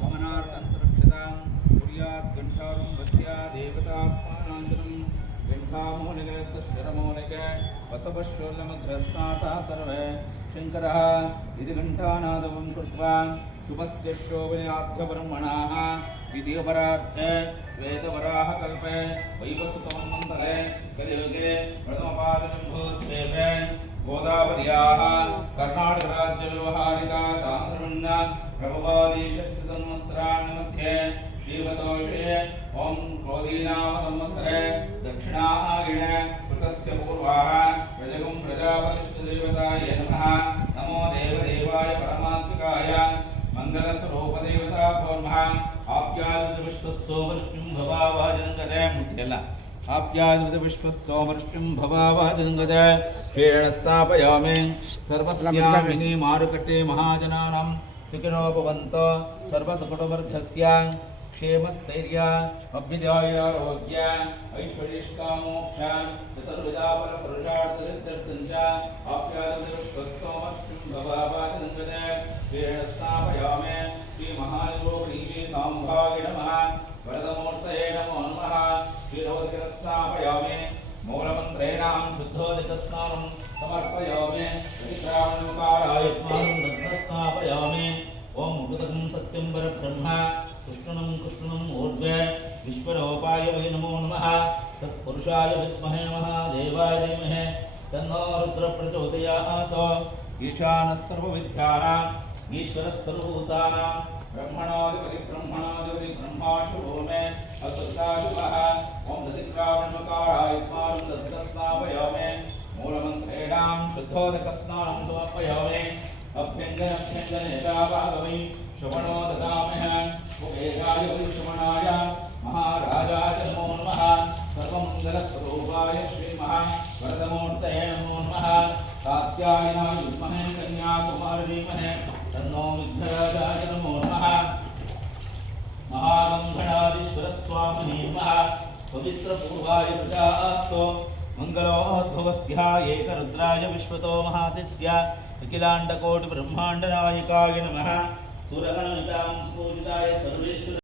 गमनार्थं सुरक्षितां कुर्यात् घण्टारुं वच्या देवतात्मानाञ्जनं घण्टामूलिकशरमूलिके बसवशोलमग्रस्ताता सर्वे शङ्करः इति घण्टानादं कृत्वा शुभस्यशोभयाद्यब्रह्मणाः विधिपरार्थे वेदवराहकल्पे वैवस्वतमन्तरे कलियुगे प्रथमपादजम्भोद्वेपे गोदावर्याः कर्णाटकराज्यव्यवहारिका तान्त्रमण्य प्रभवादिषष्ठसंवत्सरान् श्रीवतोषे ओं क्रोधीनाम संवत्सरे दक्षिणायणे कृतस्य पूर्वाः प्रजगं प्रजापतिष्ठदेवताय नमः। नमो देवदेवाय परमात्मिकाय मंगलस्वरूपदेवताभ्यो नमः। आप्यायितविश्वस्तोमर्ष्टिं भवावाजङ्गते मुख्यला आप्यायितविश्वस्तोमर्ष्टिं भवावाजङ्गते क्षीरेण स्थापयामि सर्वस्यामिनी मारुकट्टे महाजनानां सुखिनो भवन्तु सर्वसुखवर्गस्य क्षेमस्थैर्य अभ्युदयारोग्य ऐश्वर्यकामोक्ष चतुर्विधा फलपुरुषार्थसिद्ध्यर्थं च आप्यायितविश्वस्तोमर्ष्टिं भवावाजङ्गते क्षीरेण स्थापयामि श्रीमहायोगिनी सांभाय नमः। वरदमूर्तये नमो नमः। क्षीरोदकस्थापयामि मूलमन्त्रेणां शुद्धोदकस्नानं समर्पयामि प्रतिश्रावणकाराय स्नानं दग्धस्थापयामि। ओं मृतकं सत्यं परब्रह्म कृष्णं ऊर्ध्वे विश्वरूपाय वै नमो नमः। तत्पुरुषाय विद्महे नमः देवाय धीमहि तन्नो रुद्रः प्रचोदयात्। ईशानः सर्वविद्यानाम् ईश्वरः सर्वभूतानां ब्रह्मणोऽधिपति ब्रह्माशुभो मे असुताशुभः। ओं दधिक्रावणकाराय स्नानं दग्धस्नापयामि मूलमन्त्रेणां शुद्धोदकस्नानं समर्पयामि। अभ्यङ्गनेताभागवै श्रवणो ददामः कुबेराय वै श्रवणाय महाराजाय नमो नमः। सर्वमङ्गलस्वरूपाय श्रीमहावरदमूर्तये नमो नमः। कात्यायनाय विद्महे कन्याकुमारी धीमहि तन्नो विघ्नराजाय नमो नमः। महागंधनादीश्वरस्वामिने नमः। पवित्रपूर्वाय प्रजास्तु मंगलोद्भवस्याय एकरुद्राय विश्वतो महादिस्य अखिलाण्डकोटिब्रह्माण्डनायकाय नमः। सुरगणमितां पूजिताय सर्वेश्वर